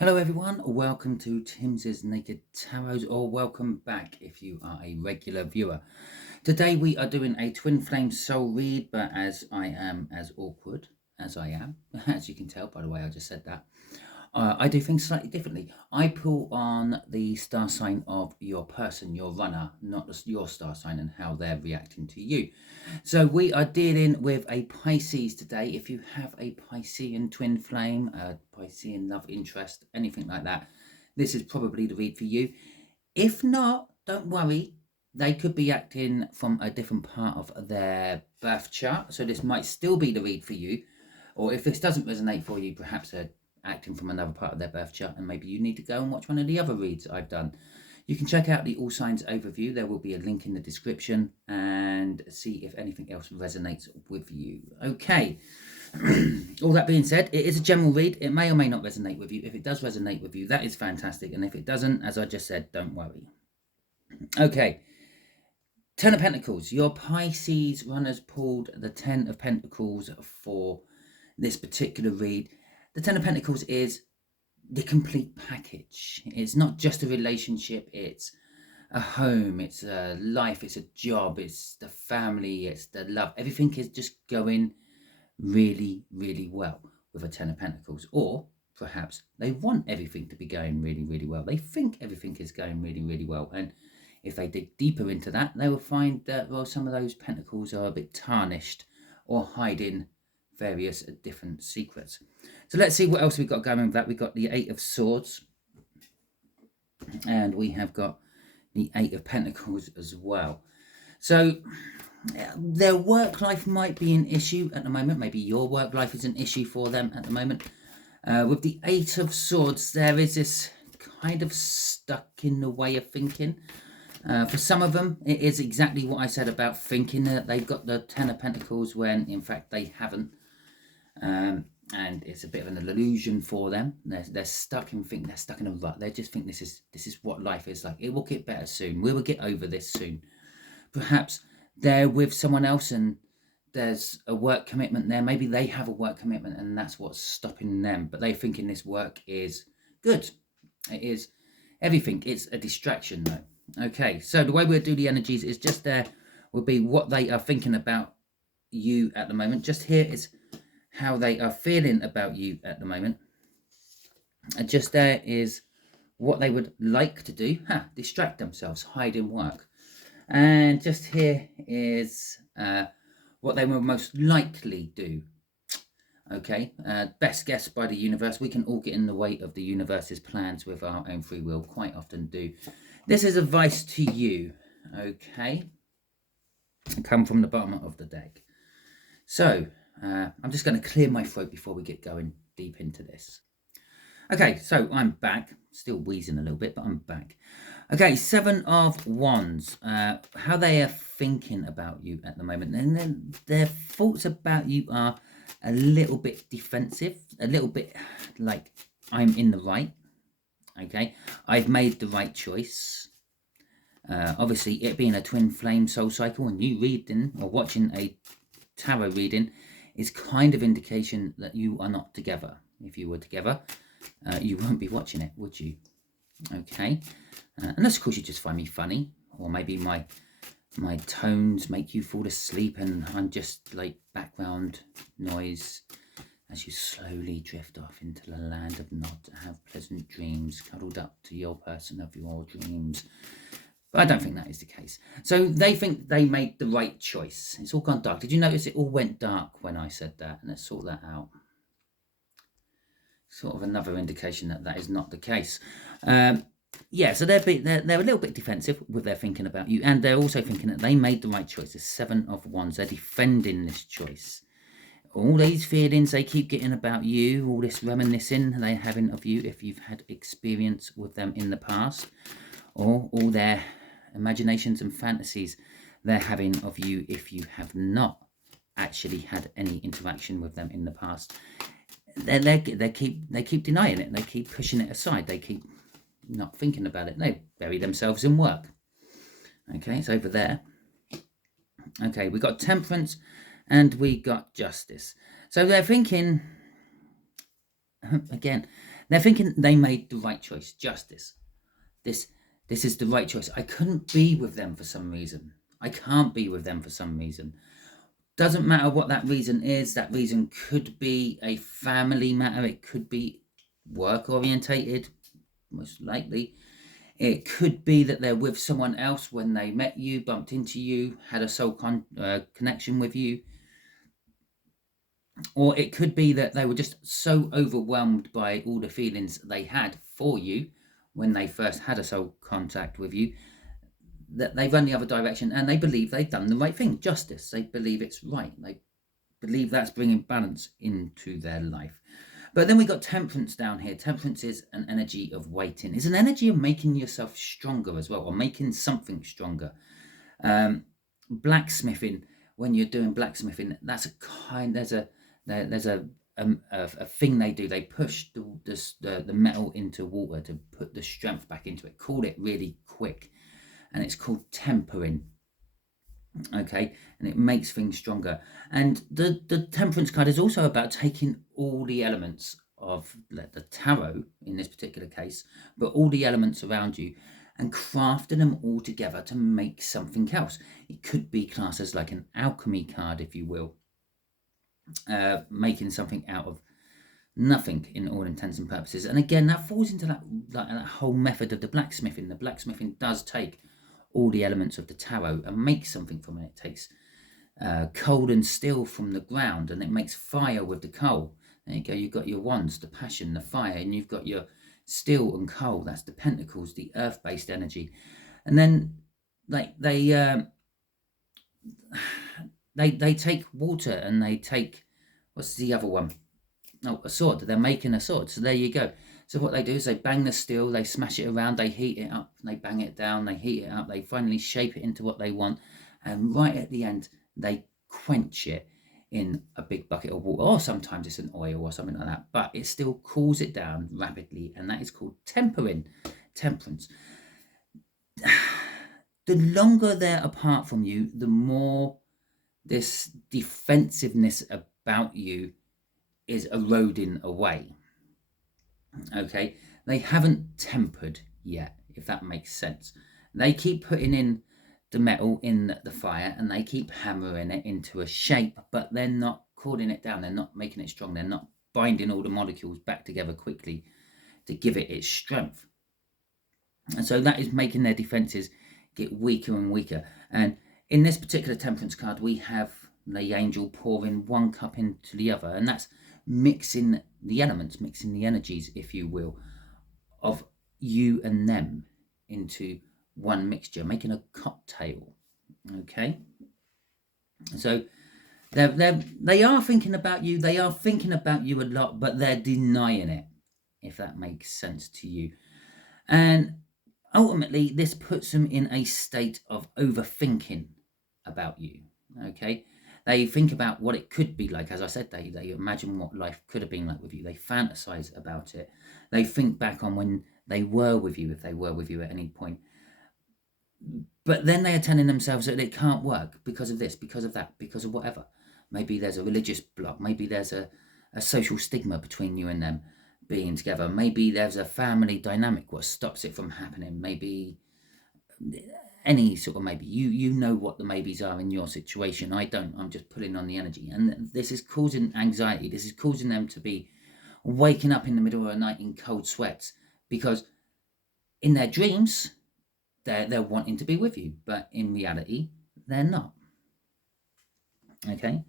Hello everyone, welcome to Timsy Naked Tarot, or welcome back if you are a regular viewer. Today we are doing a twin flame soul read, but as I am as awkward as I am, as you can tell by the way I just said that, I do things slightly differently. I pull on the star sign of your person, your runner, not your star sign and how they're reacting to you. So we are dealing with a Pisces today. If you have a Piscean twin flame, a Piscean love interest, anything like that, this is probably the read for you. If not, don't worry. They could be acting from a different part of their birth chart. So this might still be the read for you. Or if this doesn't resonate for you, perhaps they're acting from another part of their birth chart and maybe you need to go and watch one of the other reads I've done. You can check out the All Signs overview. There will be a link in the description and see if anything else resonates with you. Okay. All that being said, it is a general read. It may or may not resonate with you. If it does resonate with you, that is fantastic. And if it doesn't, as I just said, don't worry. Okay. Ten of Pentacles. Your Pisces runners pulled the 10 of Pentacles for this particular read. The 10 of Pentacles is the complete package. It's not just a relationship, it's a home, it's a life, it's a job, it's the family, it's the love. Everything is just going really, really well with a 10 of Pentacles. Or perhaps they want everything to be going really, really well. They think everything is going really, really well. And if they dig deeper into that, they will find that, well, some of those pentacles are a bit tarnished or hiding various different secrets. So let's see what else we've got going with that. We've got the 8 of Swords. And we have got the 8 of Pentacles as well. So their work life might be an issue at the moment. Maybe your work life is an issue for them at the moment. With the 8 of Swords, there is this kind of stuck in the way of thinking. For some of them, it is exactly what I said about thinking that they've got the 10 of Pentacles when in fact they haven't. And it's a bit of an illusion for them. They're stuck in thinking, they're stuck in a rut. They just think this is what life is like. It will get better soon. We will get over this soon. Perhaps they're with someone else and there's a work commitment there. Maybe they have a work commitment and that's what's stopping them. But they're thinking this work is good. It is everything. It's a distraction though. Okay, so the way we'll do the energies is just there will be what they are thinking about you at the moment. Just here is how they are feeling about you at the moment. And just there is what they would like to do. Distract themselves, hide in work. And just here is what they will most likely do. Okay, best guess by the universe. We can all get in the way of the universe's plans with our own free will, quite often do. This is advice to you, okay? Come from the bottom of the deck. So, I'm just going to clear my throat before we get going deep into this. Okay, so I'm back. Still wheezing a little bit, but I'm back. Okay, 7 of Wands. How they are thinking about you at the moment. And then their thoughts about you are a little bit defensive. A little bit like, I'm in the right. Okay, I've made the right choice. Obviously, it being a twin flame soul cycle and you reading or watching a tarot reading is kind of indication that you are not together. If you were together, you won't be watching it, would you? Okay, unless of course you just find me funny, or maybe my tones make you fall asleep and I'm just like background noise as you slowly drift off into the land of Nod to have pleasant dreams, cuddled up to your person of your dreams. But I don't think that is the case. So they think they made the right choice. It's all gone dark. Did you notice it all went dark when I said that? And let's sort that out. Sort of another indication that that is not the case. Yeah, so they're a little bit defensive with their thinking about you. And they're also thinking that they made the right choice. The 7 of Wands. They're defending this choice. All these feelings they keep getting about you, all this reminiscing they're having of you if you've had experience with them in the past, or all their imaginations and fantasies they're having of you if you have not actually had any interaction with them in the past. They keep denying it. They keep pushing it aside. They keep not thinking about it. They bury themselves in work. Okay, it's over there. Okay, we got Temperance and we got Justice. So they're thinking Again, they're thinking they made the right choice. Justice. This is the right choice. I couldn't be with them for some reason. I can't be with them for some reason. Doesn't matter what that reason is. That reason could be a family matter. It could be work orientated, most likely. It could be that they're with someone else when they met you, bumped into you, had a soul connection with you. Or it could be that they were just so overwhelmed by all the feelings they had for you when they first had a soul contact with you, that they run the other direction and they believe they've done the right thing. Justice. They believe it's right. They believe that's bringing balance into their life. But then we got temperance down here. Temperance is an energy of waiting. It's an energy of making yourself stronger as well, or making something stronger. Blacksmithing, when you're doing blacksmithing, that's a kind, there's a thing they do. They push the metal into water to put the strength back into it. Cool it really quick, and it's called tempering. Okay, and it makes things stronger. And the temperance card is also about taking all the elements of the tarot in this particular case, but all the elements around you, and crafting them all together to make something else. It could be classed as like an alchemy card, if you will, making something out of nothing in all intents and purposes. And again, that falls into that whole method of the blacksmithing. The blacksmithing does take all the elements of the tarot and make something from it. It takes coal and steel from the ground, and it makes fire with the coal. There you go. You've got your wands, the passion, the fire, and you've got your steel and coal. That's the pentacles, the earth-based energy. And then they take water, and they take, what's the other one? Oh, a sword. They're making a sword. So there you go. So what they do is they bang the steel, they smash it around, they heat it up, they bang it down, they heat it up, they finally shape it into what they want, and right at the end they quench it in a big bucket of water, or sometimes it's an oil or something like that, but it still cools it down rapidly, and that is called tempering, temperance. The longer they're apart from you, the more this defensiveness about you is eroding away. Okay, they haven't tempered yet, if that makes sense. They keep putting in the metal in the fire, and they keep hammering it into a shape, but they're not cooling it down. They're not making it strong. They're not binding all the molecules back together quickly to give it its strength. And so that is making their defenses get weaker and weaker. And in this particular temperance card, we have the angel pouring one cup into the other, and that's mixing the elements, mixing the energies, if you will, of you and them into one mixture, making a cocktail. Okay, so they are thinking about you. They are thinking about you a lot, but they're denying it, if that makes sense to you. And ultimately, this puts them in a state of overthinking about you. Okay, they think about what it could be like. As I said, they imagine what life could have been like with you. They fantasize about it. They think back on when they were with you, if they were with you at any point. But then they are telling themselves that it can't work because of this, because of that, because of whatever. Maybe there's a religious block. Maybe there's a social stigma between you and them being together. Maybe there's a family dynamic what stops it from happening. Maybe any sort of maybe. You know what the maybes are in your situation. I don't. I'm just pulling on the energy. And this is causing anxiety. This is causing them to be waking up in the middle of the night in cold sweats, because in their dreams they're wanting to be with you, but in reality they're not. Okay,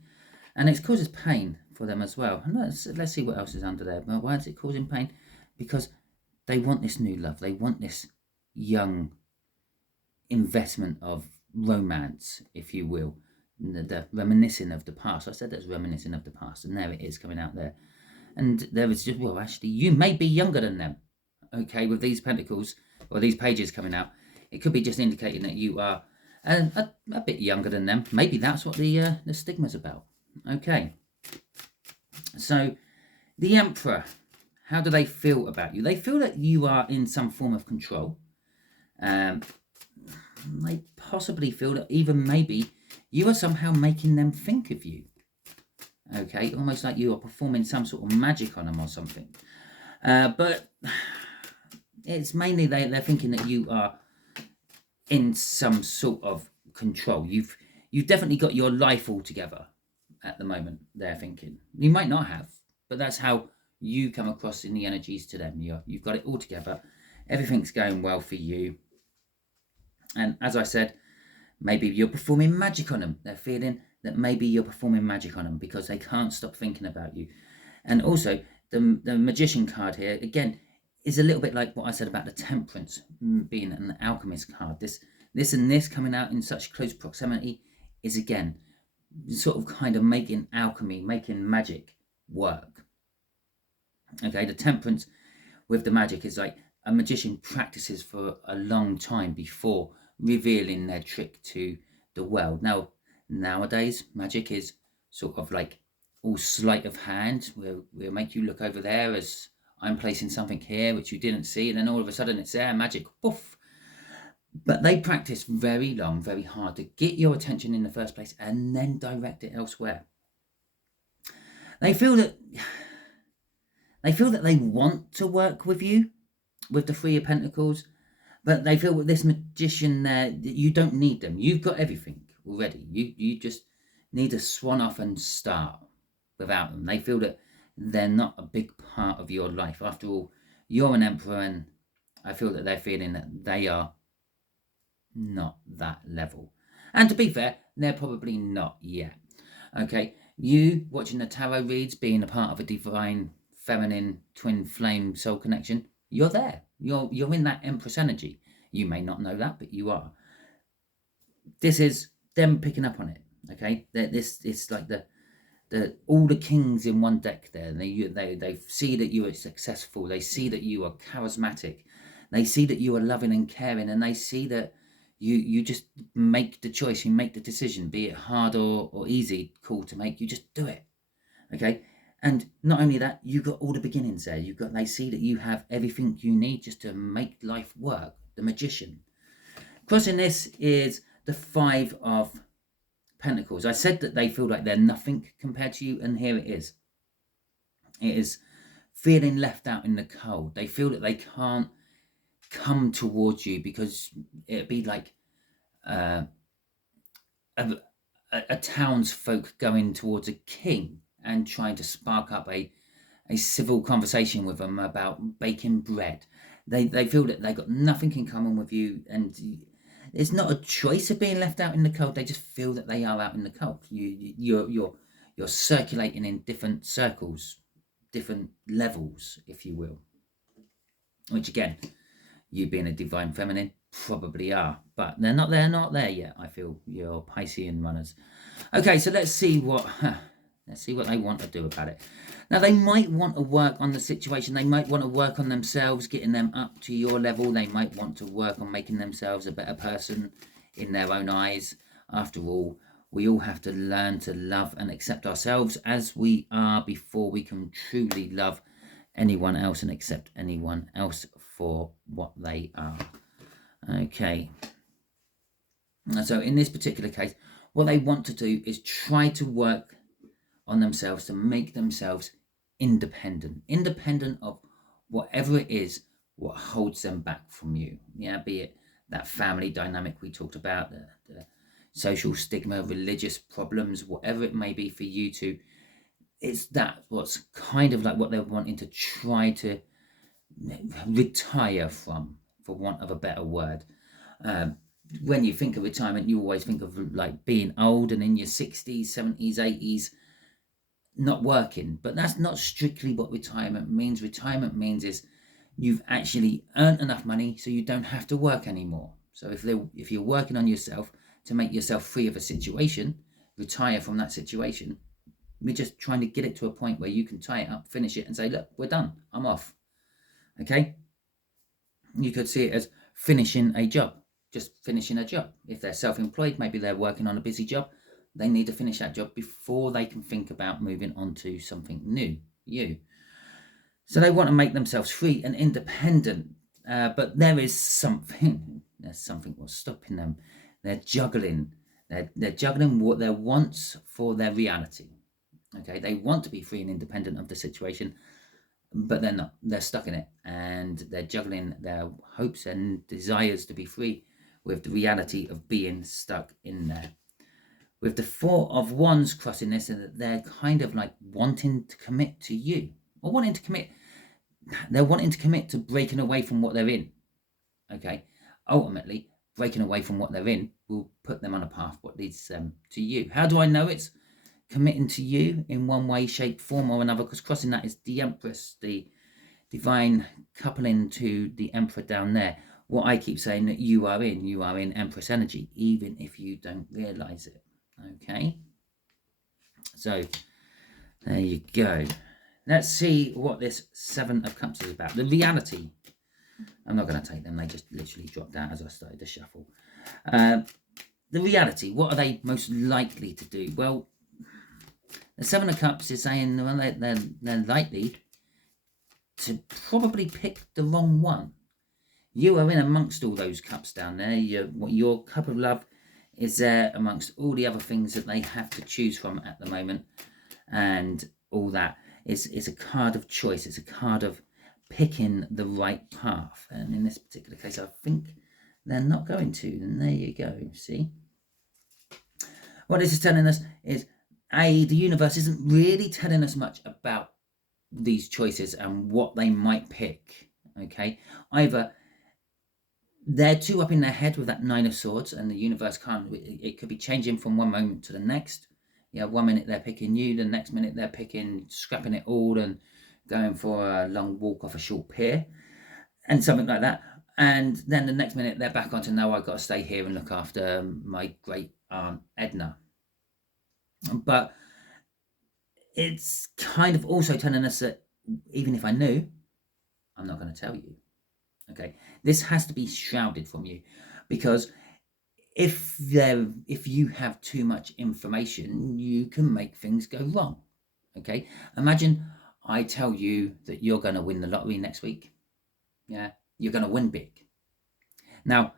and it causes pain for them as well. And let's see what else is under there. But why is it causing pain? Because they want this new love. They want this young investment of romance, if you will. The reminiscing of the past. I said that's reminiscing of the past, and there it is coming out there. And there is just, well, actually, you may be younger than them. Okay, with these pentacles or these pages coming out, it could be just indicating that you are a bit younger than them. Maybe that's what the stigma's about. Okay, so the Emperor, how do they feel about you? They feel that you are in some form of control. They possibly feel that even maybe you are somehow making them think of you. Okay, almost like you are performing some sort of magic on them or something. But it's mainly they're thinking that you are in some sort of control. You've definitely got your life all together at the moment, they're thinking. You might not have, but that's how you come across in the energies to them. You've got it all together. Everything's going well for you. And as I said, maybe you're performing magic on them. They're feeling that maybe you're performing magic on them because they can't stop thinking about you. And also, the Magician card here, again, is a little bit like what I said about the Temperance being an Alchemist card. This and this coming out in such close proximity is, again, sort of kind of making alchemy, making magic work. Okay, the Temperance with the magic is like a magician practices for a long time before revealing their trick to the world. Now, nowadays, magic is sort of like all sleight of hand. We'll make you look over there as I'm placing something here which you didn't see, and then all of a sudden it's there, magic, poof. But they practice very long, very hard to get your attention in the first place and then direct it elsewhere. They feel that they want to work with you, with the Three of Pentacles, but they feel with this magician there, you don't need them. You've got everything already. You just need to swan off and start without them. They feel that they're not a big part of your life. After all, you're an emperor, and I feel that they're feeling that they are not that level. And to be fair, they're probably not yet. Okay, you watching the tarot reads, being a part of a divine feminine twin flame soul connection, you're there. You're in that Empress energy. You may not know that, but you are. This is them picking up on it. Okay, it's like the all the kings in one deck there. They see that you are successful. They see that you are charismatic. They see that you are loving and caring, and they see that you just make the choice. You make the decision, be it hard or easy call to make. You just do it. Okay. And not only that, you've got all the beginnings there. They see that you have everything you need just to make life work. The Magician. Crossing this is the Five of Pentacles. I said that they feel like they're nothing compared to you, and here it is. It is feeling left out in the cold. They feel that they can't come towards you because it'd be like a townsfolk going towards a king and trying to spark up a civil conversation with them about baking bread. They feel that they've got nothing in common with you, and it's not a choice of being left out in the cold. They just feel that they are out in the cold. You're circulating in different circles, different levels, if you will. Which again, you being a divine feminine probably are, but they're not there yet. I feel your Piscean runners. Okay, so let's see what they want to do about it. Now, they might want to work on the situation. They might want to work on themselves, getting them up to your level. They might want to work on making themselves a better person in their own eyes. After all, we all have to learn to love and accept ourselves as we are before we can truly love anyone else and accept anyone else for what they are. Okay. So in this particular case, what they want to do is try to work on themselves to make themselves independent of whatever it is what holds them back from you. Yeah, be it that family dynamic we talked about, the social stigma, religious problems, whatever it may be for you to. It's that what's kind of like what they're wanting to try to retire from, for want of a better word. When you think of retirement, you always think of like being old and in your 60s, 70s, 80s, not working. But that's not strictly what retirement means. Retirement means is you've actually earned enough money so you don't have to work anymore. So if you're working on yourself to make yourself free of a situation, retire from that situation, we're just trying to get it to a point where you can tie it up, finish it, and say, look, we're done. I'm off. Okay? You could see it as finishing a job, just finishing a job. If they're self-employed, maybe they're working on a busy job, they need to finish that job before they can think about moving on to something new, So they want to make themselves free and independent, but there's something what's stopping them. They're juggling what their wants for their reality. Okay, they want to be free and independent of the situation, but they're not. They're stuck in it, and they're juggling their hopes and desires to be free with the reality of being stuck in there. With the Four of Wands crossing this, and they're kind of like wanting to commit to you, or wanting to commit. They're wanting to commit to breaking away from what they're in. Okay, ultimately, breaking away from what they're in will put them on a path what leads them to you. How do I know it's committing to you in one way, shape, form, or another? Because crossing that is the Empress, the divine coupling to the Emperor down there. What I keep saying that you are in Empress energy, even if you don't realize it. Okay, so there you go. Let's see what this Seven of Cups is about. The reality. I'm not going to take them. They just literally dropped out as I started to shuffle. The reality. What are they most likely to do? Well, the Seven of Cups is saying, well, they're likely to probably pick the wrong one. You are in amongst all those cups down there. Your cup of love is there amongst all the other things that they have to choose from at the moment. And all that is a card of choice. It's a card of picking the right path. And in this particular case, I think they're not going to. And there you go. See? What this is telling us is, the universe isn't really telling us much about these choices and what they might pick. Okay? Either they're too up in their head with that Nine of Swords, and the universe can't. It could be changing from one moment to the next. Yeah, 1 minute they're picking you, the next minute they're scrapping it all and going for a long walk off a short pier and something like that. And then the next minute they're back onto, no, I've got to stay here and look after my great aunt Edna. But it's kind of also telling us that even if I knew, I'm not going to tell you. Okay, this has to be shrouded from you, because if you have too much information, you can make things go wrong. Okay, imagine I tell you that you're going to win the lottery next week. Yeah, you're going to win big. Now,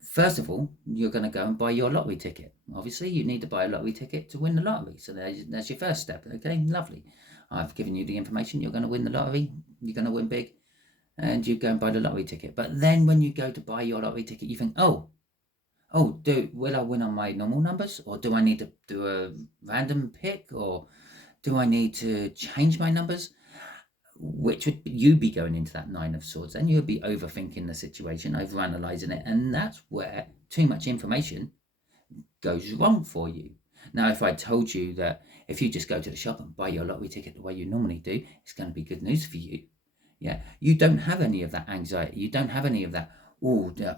first of all, you're going to go and buy your lottery ticket. Obviously, you need to buy a lottery ticket to win the lottery. So there's your first step. Okay, lovely. I've given you the information. You're going to win the lottery. You're going to win big. And you go and buy the lottery ticket. But then when you go to buy your lottery ticket, you think, will I win on my normal numbers? Or do I need to do a random pick? Or do I need to change my numbers? Which would you be going into that Nine of Swords? And you'll be overthinking the situation, overanalyzing it. And that's where too much information goes wrong for you. Now, if I told you that if you just go to the shop and buy your lottery ticket the way you normally do, it's going to be good news for you. Yeah, you don't have any of that anxiety. You don't have any of that,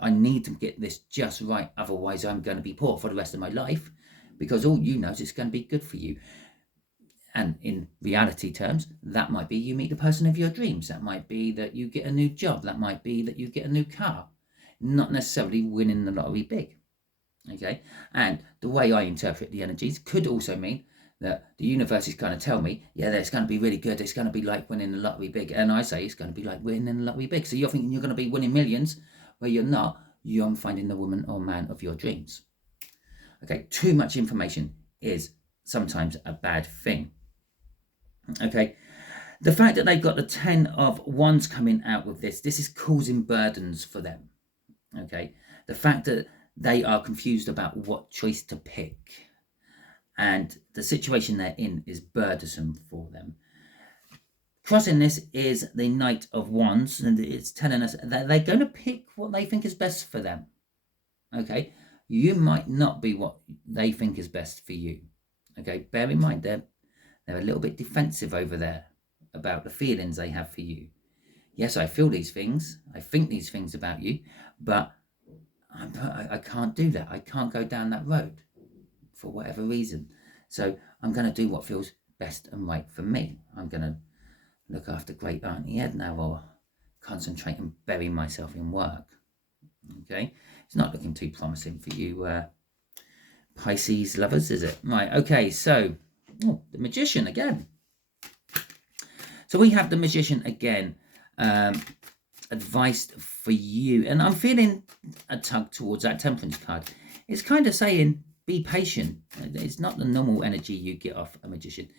I need to get this just right, otherwise I'm going to be poor for the rest of my life, because all you know is it's going to be good for you. And in reality terms, that might be you meet the person of your dreams. That might be that you get a new job. That might be that you get a new car. Not necessarily winning the lottery big. Okay? And the way I interpret the energies could also mean that the universe is going to tell me, it's going to be really good. It's going to be like winning the lottery big. And I say it's going to be like winning the lottery big. So you're thinking you're going to be winning millions, where you're not. You're finding the woman or man of your dreams. Okay, too much information is sometimes a bad thing. Okay, the fact that they've got the 10 of Wands coming out with this is causing burdens for them. Okay, the fact that they are confused about what choice to pick, and the situation they're in is burdensome for them. Crossing this is the Knight of Wands, and it's telling us that they're going to pick what they think is best for them. Okay, you might not be what they think is best for you. Okay, bear in mind they're a little bit defensive over there about the feelings they have for you. Yes, I feel these things. I think these things about you, but I can't do that. I can't go down that road for whatever reason. So I'm going to do what feels best and right for me. I'm going to look after great Auntie Edna, or concentrate and bury myself in work. Okay, it's not looking too promising for you, Pisces lovers, is it? Right, okay, so the Magician again. So we have the Magician again, advice for you. And I'm feeling a tug towards that Temperance card. It's kind of saying, be patient. It's not the normal energy you get off a Magician.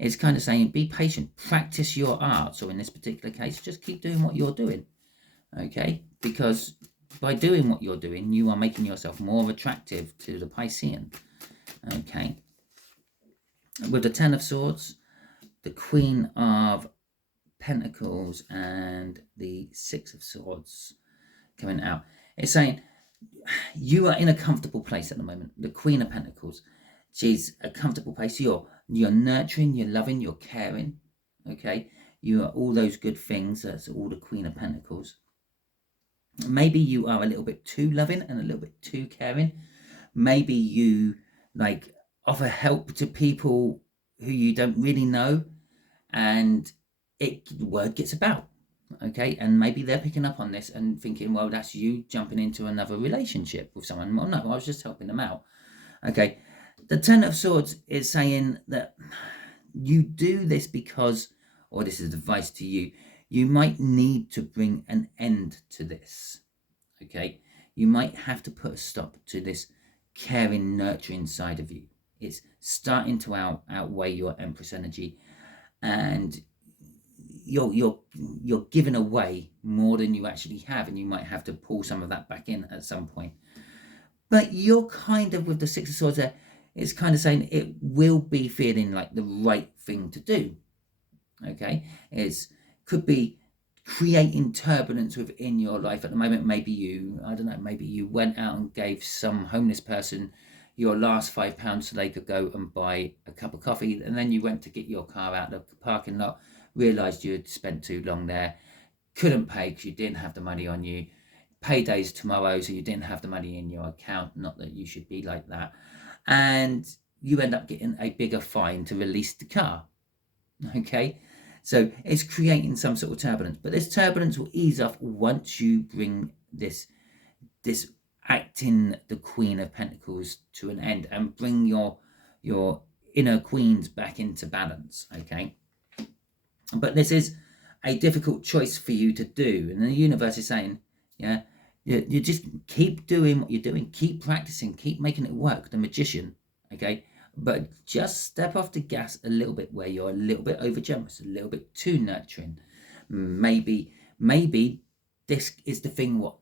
it's kind of saying be patient, practice your arts, or in this particular case, just keep doing what you're doing, okay? Because by doing what you're doing, you are making yourself more attractive to the Piscean, okay? With the Ten of Swords, the Queen of Pentacles, and the Six of Swords coming out, it's saying you are in a comfortable place at the moment. The Queen of Pentacles, she's a comfortable place. You're nurturing, you're loving, you're caring, okay? You are all those good things. That's all the Queen of Pentacles. Maybe you are a little bit too loving and a little bit too caring. Maybe you like offer help to people who you don't really know, and the word gets about, okay? And maybe they're picking up on this and thinking, well, that's you jumping into another relationship with someone. Well, no, I was just helping them out, okay? The Ten of Swords is saying that you do this because, or this is advice to you, you might need to bring an end to this, okay? You might have to put a stop to this caring, nurturing side of you. It's starting to outweigh your Empress energy, and you're giving away more than you actually have, and you might have to pull some of that back in at some point. But you're kind of, with the Six of Swords there, it's kind of saying it will be feeling like the right thing to do, okay? It could be creating turbulence within your life at the moment. Maybe maybe you went out and gave some homeless person your last £5 so they could go and buy a cup of coffee, and then you went to get your car out of the parking lot, realised you had spent too long there, couldn't pay because you didn't have the money on you. Payday's tomorrow, so you didn't have the money in your account. Not that you should be like that. And you end up getting a bigger fine to release the car, okay? So it's creating some sort of turbulence, but this turbulence will ease off once you bring this acting the Queen of Pentacles to an end and bring your inner queens back into balance, okay? But this is a difficult choice for you to do, and the universe is saying, yeah, you just keep doing what you're doing, keep practicing, keep making it work, the Magician, okay? But just step off the gas a little bit where you're a little bit overgenerous, a little bit too nurturing. Maybe this is the thing, what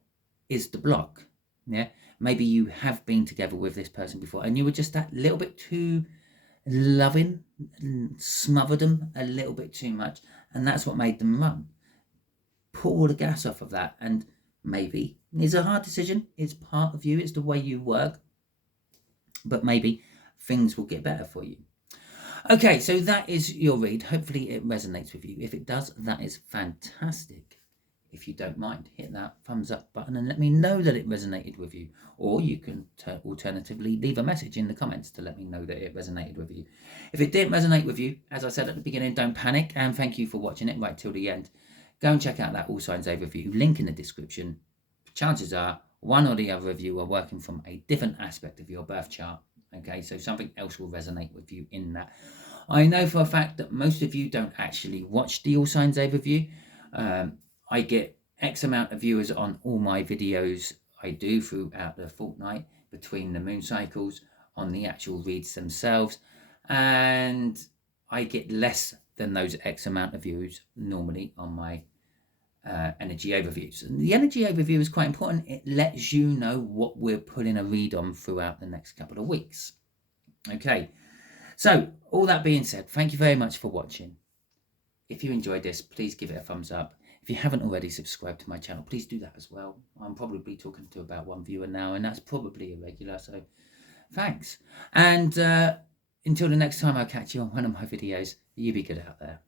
is the block, yeah? Maybe you have been together with this person before and you were just that little bit too loving, smothered them a little bit too much, and that's what made them run. Pull the gas off of that, and maybe it's a hard decision, it's part of you, it's the way you work, but maybe things will get better for you. Okay, so that is your read. Hopefully it resonates with you. If it does, that is fantastic. If you don't mind, hit that thumbs up button and let me know that it resonated with you. Or you can alternatively leave a message in the comments to let me know that it resonated with you. If it didn't resonate with you, as I said at the beginning, don't panic, and thank you for watching it right till the end. Go and check out that All Signs overview, link in the description. Chances are one or the other of you are working from a different aspect of your birth chart. Okay, so something else will resonate with you in that. I know for a fact that most of you don't actually watch the All Signs overview. I get X amount of viewers on all my videos I do throughout the fortnight between the moon cycles, on the actual reads themselves, and I get less than those X amount of views normally on my energy overviews. And the energy overview is quite important. It lets you know what we're putting a read on throughout the next couple of weeks. Okay, so all that being said, thank you very much for watching. If you enjoyed this, please give it a thumbs up. If you haven't already subscribed to my channel, please do that as well. I'm probably talking to about one viewer now, and that's probably irregular, so thanks. And until the next time I catch you on one of my videos, you be good out there.